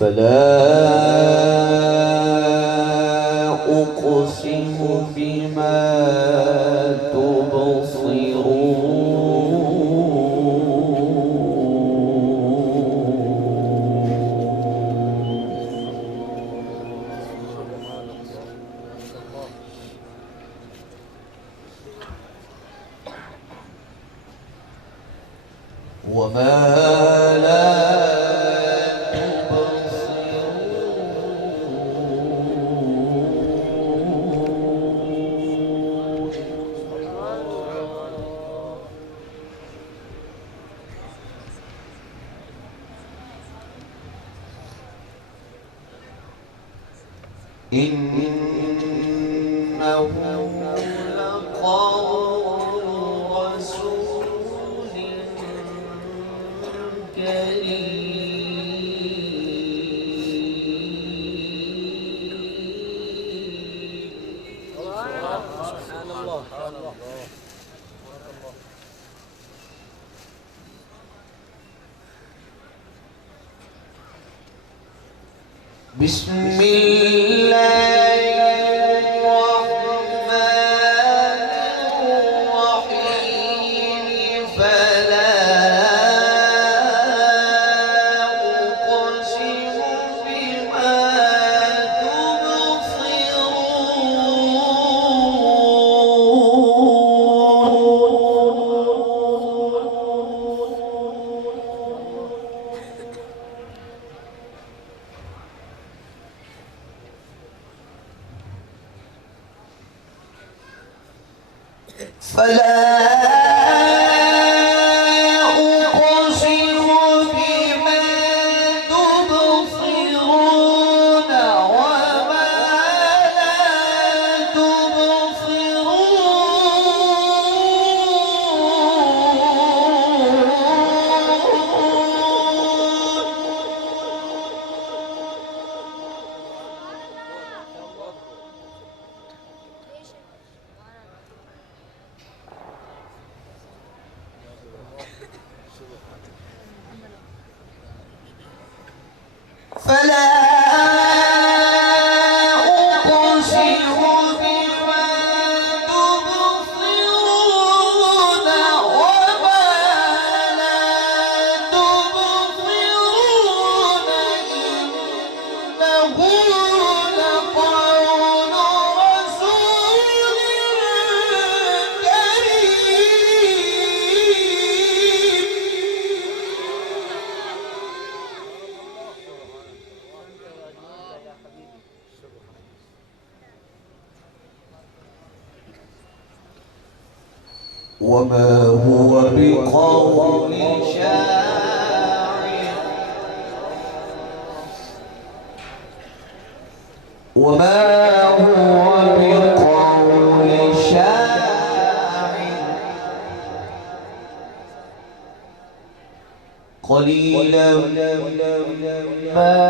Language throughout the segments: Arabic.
فلا أقسم بما وما إنه سبحان الله بسم الله فلا فلا وما هو بقول شاعر وما هو بقول شاعر قليلا ما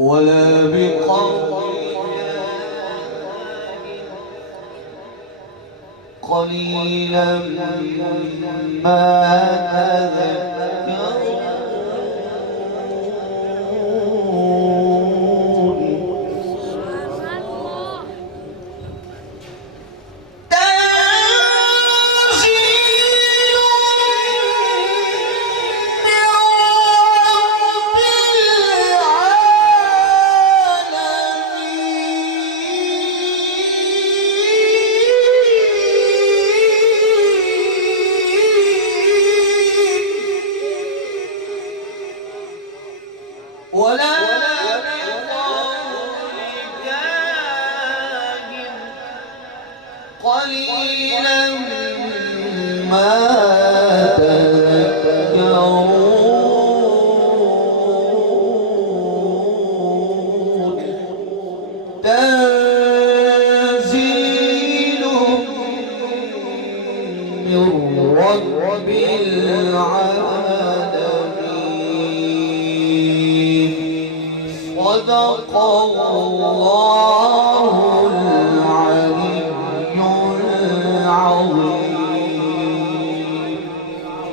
ولا بقول قليلا ما تذكر صدق الله